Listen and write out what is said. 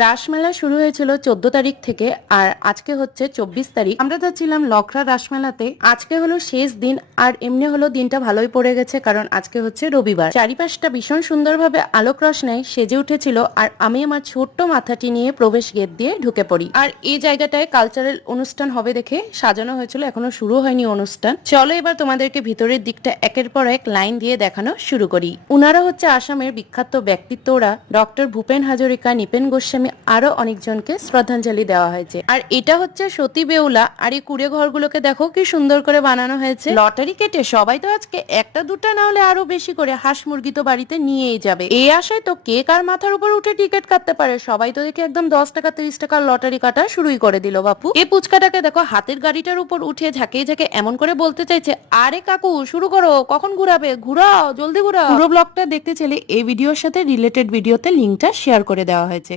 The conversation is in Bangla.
রাসমেলা শুরু হয়েছিল 14 তারিখ থেকে আর আজকে হচ্ছে 24 তারিখ। আমরা যাচ্ছিলাম লখরা রাসমেলাতে। আজকে হলো শেষ দিন আর এমনি হলো দিনটা ভালোই পড়ে গেছে, কারণ আজকে হচ্ছে রবিবার। চারিপাশটা ভীষণ সুন্দরভাবে আলোক রোশনায় সেজে উঠেছিল আর আমি আমার ছোট্ট মাথাটি নিয়ে প্রবেশ গেট দিয়ে ঢুকে পড়ি। আর এই জায়গাটায় কালচারাল অনুষ্ঠান হবে দেখে সাজানো হয়েছিল, এখনো শুরু হয়নি অনুষ্ঠান। চলো এবার তোমাদেরকে ভিতরের দিকটা একের পর এক লাইন দিয়ে দেখানো শুরু করি। উনারা হচ্ছে আসামের বিখ্যাত ব্যক্তিত্বরা ডক্টর ভূপেন হাজরিকা, নিপেন গোস্বামী, আরো অনেকজনকে শ্রদ্ধাঞ্জলি দেওয়া হয়েছে। আর এটা হচ্ছে সতী বেউলা। আর এই কুড়ে ঘরগুলোকে দেখো কি সুন্দর করে বানানো হয়েছে। লটারি কেটে সবাই তো আজকে একটা দুটা না হলে আরো বেশি করে হাঁস মুরগি তো বাড়িতে নিয়েই যাবে। এই আশায় তো কে কার মাথার উপর উঠে টিকিট কাটতে পারে। সবাই তো দেখে একদম 10 টাকা 30 টাকার লটারি কাটা শুরুই করে দিল বাপু। এই পুচকাটাকে দেখো হাতের গাড়িটার উপর উঠে ঝাঁকিয়ে ঝাঁকে এমন করে বলতে চাইছে, আরে কাকু শুরু করো, কখন ঘুরাবে, ঘুরাও, জলদি ঘুরাও। পুরো ব্লগটা দেখতে চাইলে এই ভিডিওর সাথে রিলেটেড ভিডিওতে লিঙ্কটা শেয়ার করে দেওয়া হয়েছে।